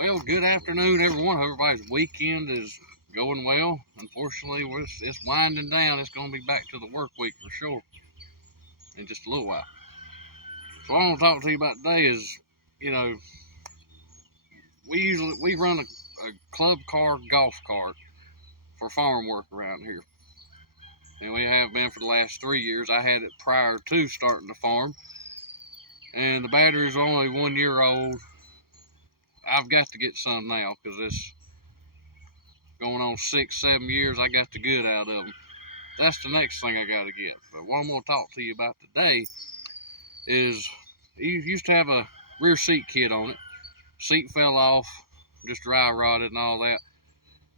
Well, good afternoon, everyone. Hope everybody's weekend is going well. Unfortunately, it's winding down. It's going to be back to the work week for sure in just a little while. So, what I want to talk to you about today is, you know, we run a club car golf cart for farm work around here, and we have been for the last 3 years. I had it prior to starting the farm, and the battery is only 1 year old. I've got to get some now because it's going on 6-7 years. I got the good out of them. That's the next thing I got to get. But what I'm going to talk to you about today is you used to have a rear seat kit on it. Seat fell off, just dry rotted and all that.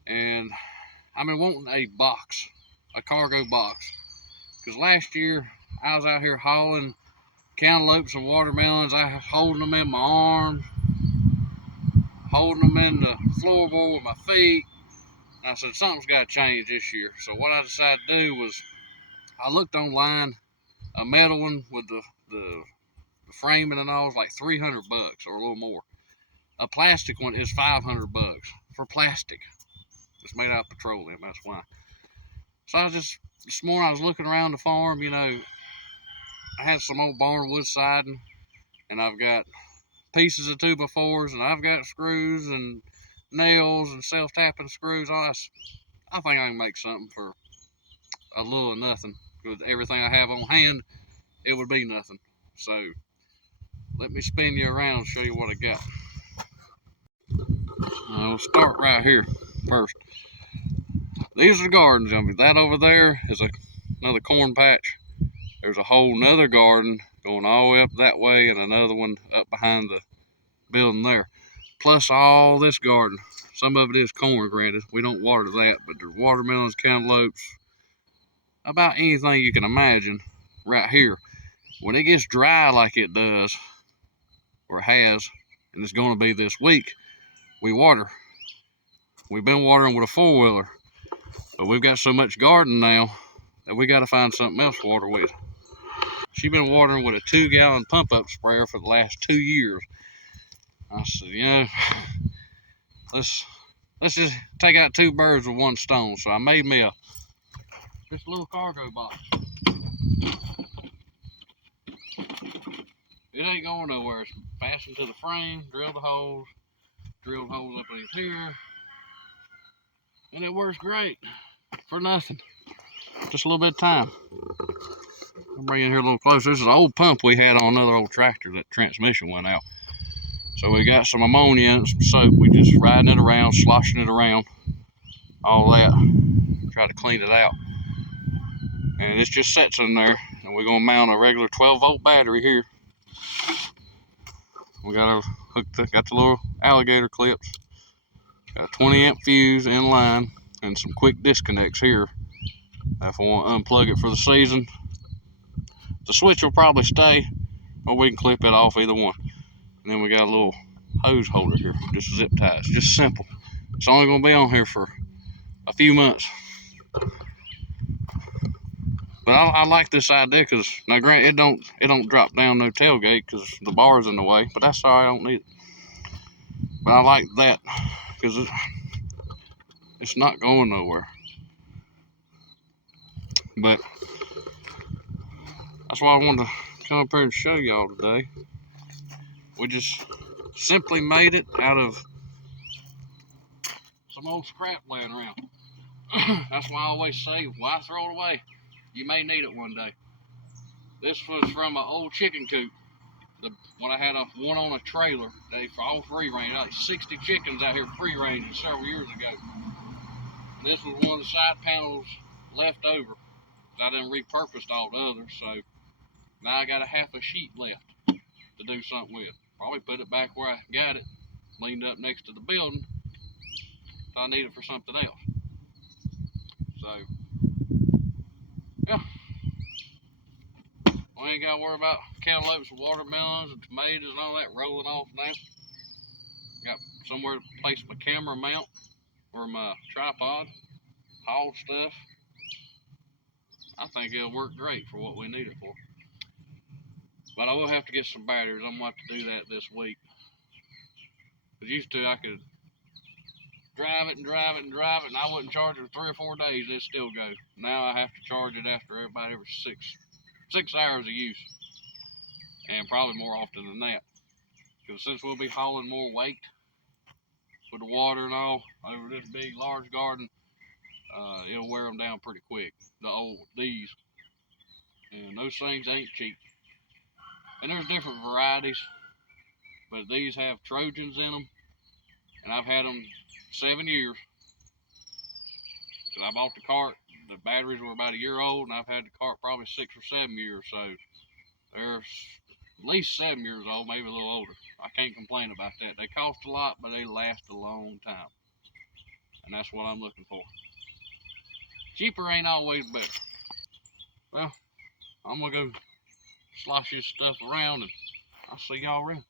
And I've been wanting a box, a cargo box. Because last year I was out here hauling cantaloupes and watermelons. I was holding them in my arms, holding them in the floorboard with my feet. And I said, something's got to change this year. So what I decided to do was I looked online. A metal one with the framing and all is like $300 or a little more. A plastic one is $500 for plastic. It's made out of petroleum, that's why. So this morning I was looking around the farm, I had some old barnwood siding, and I've got pieces of 2x4s, and I've got screws and nails and self-tapping screws. I think I can make something for a little or nothing. With everything I have on hand, it would be nothing. So let me spin you around and show you what I got. We'll start right here first. These are the gardens. That over there is another corn patch. There's a whole nother garden going all the way up that way, and another one up behind the building there. Plus all this garden. Some of it is corn, granted. We don't water that, but there's watermelons, cantaloupes, about anything you can imagine right here. When it gets dry like it does, or it has, and it's going to be this week, we water. We've been watering with a 4-wheeler, but we've got so much garden now that we got to find something else to water with. She's been watering with a 2-gallon pump-up sprayer for the last 2 years. I said, let's just take out 2 birds with 1 stone. So I made me just a little cargo box. It ain't going nowhere. It's fastened to the frame, drilled holes up in here, and it works great for nothing. Just a little bit of time. I'll bring it here a little closer. This is an old pump we had on another old tractor that transmission went out. So we got some ammonia and some soap. We just riding it around, sloshing it around, all that. Try to clean it out. And it just sits in there. And we're gonna mount a regular 12-volt battery here. We got the little alligator clips. Got a 20-amp fuse in line and some quick disconnects here. If I want to unplug it for the season, the switch will probably stay, or we can clip it off, either one. And then we got a little hose holder here, just zip ties, just simple. It's only going to be on here for a few months. But I like this idea because, now granted, it don't drop down no tailgate because the bar's in the way, but that's all right, I don't need it. But I like that because it's not going nowhere. But that's why I wanted to come up here and show y'all today. We just simply made it out of some old scrap laying around. That's why I always say, why throw it away? You may need it one day. This was from an old chicken coop. When I had one on a trailer, they for all free range, like 60 chickens out here free ranging several years ago. And this was one of the side panels left over. I didn't repurpose all the others, so now I got a half a sheet left to do something with. Probably put it back where I got it, leaned up next to the building, if I need it for something else. So, yeah. We ain't got to worry about cantaloupes and watermelons and tomatoes and all that rolling off now. Got somewhere to place my camera mount or my tripod, haul stuff. I think it'll work great for what we need it for. But I will have to get some batteries. I'm going to have to do that this week. Because used to I could drive it and drive it and drive it, and I wouldn't charge it for 3 or 4 days, it'd still go. Now I have to charge it after every 6 hours of use, and probably more often than that. Because since we'll be hauling more weight with the water and all over this big, large garden, it'll wear them down pretty quick. These, and those things ain't cheap. And there's different varieties, but these have Trojans in them, and I've had them 7 years. Because I bought the cart, the batteries were about a year old, and I've had the cart probably 6 or 7 years, so they're at least 7 years old, maybe a little older. I can't complain about that. They cost a lot, but they last a long time, and that's what I'm looking for. Cheaper ain't always better. Well, I'm gonna go slosh this stuff around, and I'll see y'all around.